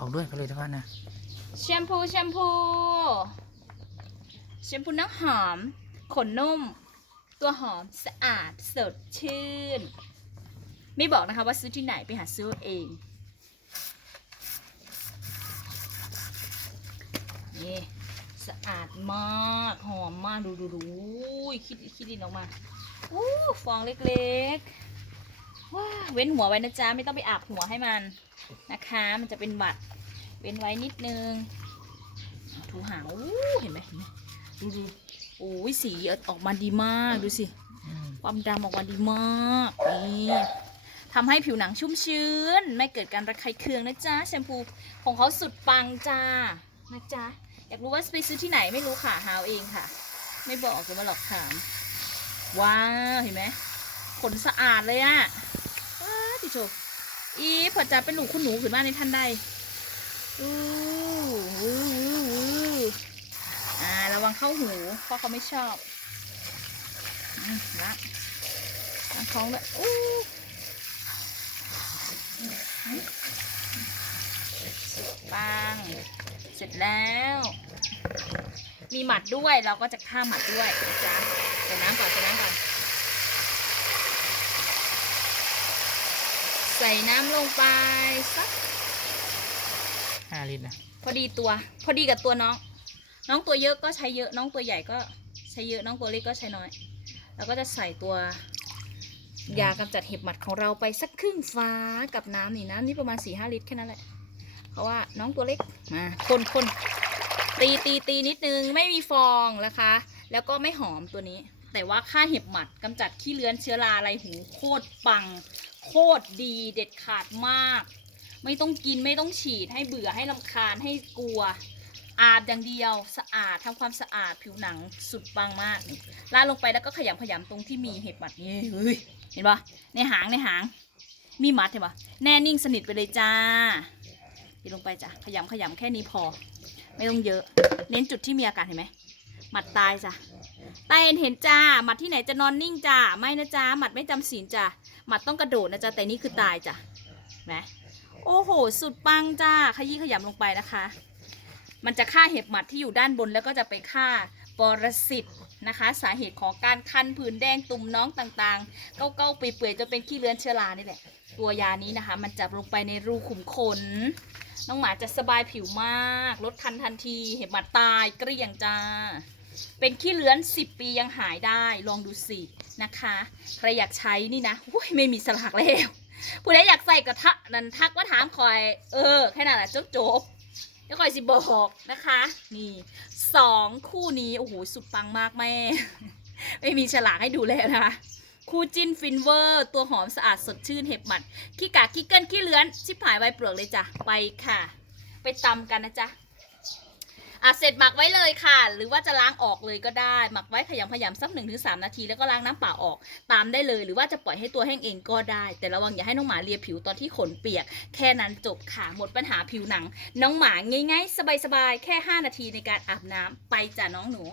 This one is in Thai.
ออกด้วยผลิตภัณฑ์นนะแชมพูแชมพูแชมพูน้ำหอม ขนนุ่ม ตัวหอมสะอาดสดชื่น ไม่บอกนะคะว่าซื้อที่ไหนไปหาซื้อเองนี่สะอาดมากหอมมากดูดูดูอุ้ยคิดคิดดินออกมาอู้ฟองเล็กๆ ว้าเว้นหัวไว้นะจ๊ะไม่ต้องไปอาบหัวให้มันนะคะ มันจะเป็นหวัด เว้นไว้นิดนึงถูหางอู้เห็นไหมเห็นไหมดูดูโอ้ยสีออกมาดีมากดูสิความดำออกมาดีมากนี่ทำให้ผิวหนังชุ่มชื้น ไม่เกิดการระคายเคืองนะจ๊ะแชมพูของเขาสุดปังจ้านะจ๊ะอยากรู้ว่าไปซื้อที่ไหนไม่รู้ค่ะหาเอาเองค่ะ ไม่บอกจะมาหลอกถามว้าวเห็นไหมขนสะอาดเลยอะ ว้าวติโชอีพอจะเป็นหนูคุณหนูขึ้นมาในทันใดอู้วู้วู้วู้อ่าระวังเข้าหูเพราะเขาไม่ชอบอละล้างท้องด้วยอู้ปังเสร็จแล้ว มีหมัดด้วยเราก็จะฆ่าหมัดด้วยนะจ๊ะใส่น้ำก่อนใส่น้ำก่อน ใส่น้ำลงไปสักห้าลิตรนะพอดีตัว พอดีกับตัวน้อง น้องตัวเยอะก็ใช้เยอะ น้องตัวใหญ่ก็ใช้เยอะน้องตัวเล็กก็ใช้น้อย แล้วก็จะใส่ตัวยากำจัดเห็บหมัดของเราไปสักครึ่งฟ้ากับน้ำนี่น้ำนี่ประมาณ4ี่ห้าลิตรแค่นั้นแหละ เพราะว่าน้องตัวเล็กมาคนคนตีตีตีนิดนึงไม่มีฟองนะคะ แล้วก็ไม่หอมตัวนี้ แต่ว่าค่าเห็บหมัดกำจัดขี้เลื้อนเชื้อราอะไรหูโคตรปัง โคตรดีเด็ดขาดมาก ไม่ต้องกินไม่ต้องฉีดให้เบื่อให้ลำคาญให้กลัว อาบอย่างเดียวสะอาดทำความสะอาดผิวหนังสุดปังมากลาดลงไปแล้วก็ขยำขยำตรงที่มีเห็บหมัดนี่เฮ้ยเห็นปะในหางในหางมีหมัดเห็นปะแน่นิ่งสนิทไปเลยจ้าดีลงไปจ้ะขยำขยำแค่นี้พอ ไม่ต้องเยอะ เน้นจุดที่มีอาการเห็นไหมหมัดตายจ้ะ ตาเห็นเห็นจ้าหมัดที่ไหนจะนอนนิ่งจ้าไม่นะจ้าหมัดไม่จำศีลจ้าหมัดต้องกระโดดนะจ้าแต่นี่คือตายจ้ะนไหมโอ้โห สุดปังจ้าขยี้ขยำลงไปนะคะ มันจะฆ่าเห็บหมัดที่อยู่ด้านบนแล้วก็จะไปฆ่าปรสิตนะคะ สาเหตุของการคันผื่นแดงตุ่มน้องต่างๆ เก้าๆเปื่อยๆจนเป็นขี้เลือนเชื้อรานี่แหละ ตัวยานี้นะคะ มันจะลงไปในรูขุมขนน้องหมาจะสบายผิวมาก ลดคันทันที เห็บหมัดตายเกลี้ยงจ้า เป็นขี้เลื้อน 10 ปียังหายได้ลองดูสินะคะใครอยากใช้นี่นะอุ้ยไม่มีสลากแล้วผู้ใดอยากใส่กระทะนันทักว่าถามคอย เออแค่นั้นแหละจบจบแล้วคอยสิบอกนะคะ นี่สองคู่นี้โอ้โหสุดปังมากแม่ ไม่มีฉลากให้ดูแล้วนะคะคู่จิ้นฟินเวอร์ ตัวหอมสะอาดสดชื่นเห็บหมัดขี้กากขี้เกินขี้เลื้อนชิบหายใบเปลือกเลยจ้ะไปค่ะ ไปตำกันนะจ๊ะ อะเสร็จหมักไว้เลยค่ะ หรือว่าจะล้างออกเลยก็ได้ หมักไว้ขยำขยำสักหนึ่งถึงสามนาที แล้วก็ล้างน้ำเปล่าออก ตามได้เลย หรือว่าจะปล่อยให้ตัวแห้งเองก็ได้ แต่ระวังอย่าให้น้องหมาเลียผิวตอนที่ขนเปียก แค่นั้นจบค่ะ หมดปัญหาผิวหนัง น้องหมาง่ายๆ สบายๆ แค่ 5 นาทีในการอาบน้ำไปจ้ะน้องหนู